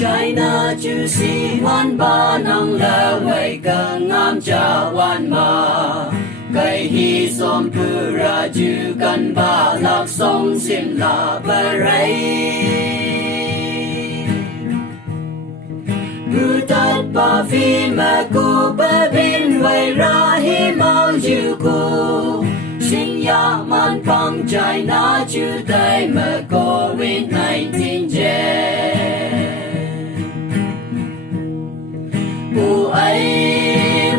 Trái na chú si hoan ba năng lệ quay càng ngam cha hoan ma cây hi som pu ra chú căn ba lạc sông xin là bờ rây bu tát ba phi mà cu bờ bin quay ra hi mau chú cu sinh ya man pang trái na chú tay mà COVID-19 je bu ấy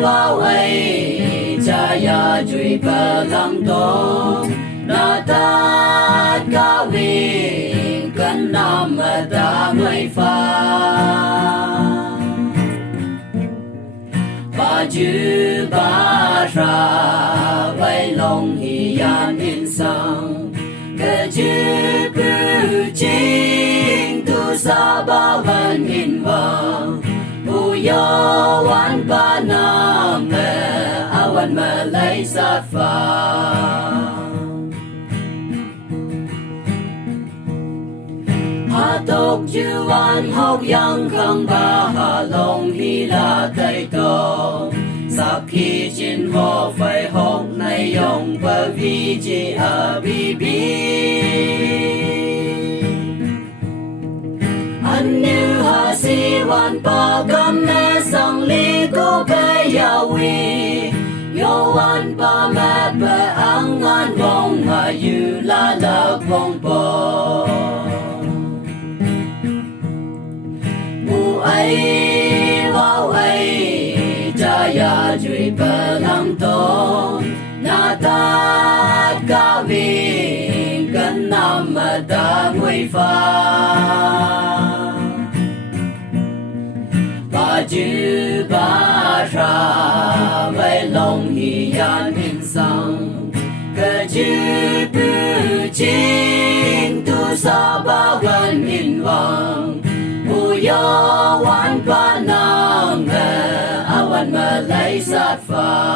bao ấy cha ya chui ba lam to na ta ca vi kan nam ta mai pha ba chữ ba ra vai long hi yan in sang cái chữ bưu chính tu sa ba văn in vang yo wan ba na me awan me lai sát pha ha tok ju an hok yang khang ba ha long hi la tai to sa khi chin ho phải hok nay yong ba vi ji a bi bi anh như hà si văn ba cam mẹ sang li cô bé ya vi yo văn ba mẹ bé ang an vong mà yu la la vong bo bu ấy wow ấy cha ya chui ba lang to na ta ca vi kan nam ta ngui pha chữ ba ra vai long hi yan in sang cái chữ bưu chính tu sa ba văn in vang bu yo wan pa nam awan ma lai sát pha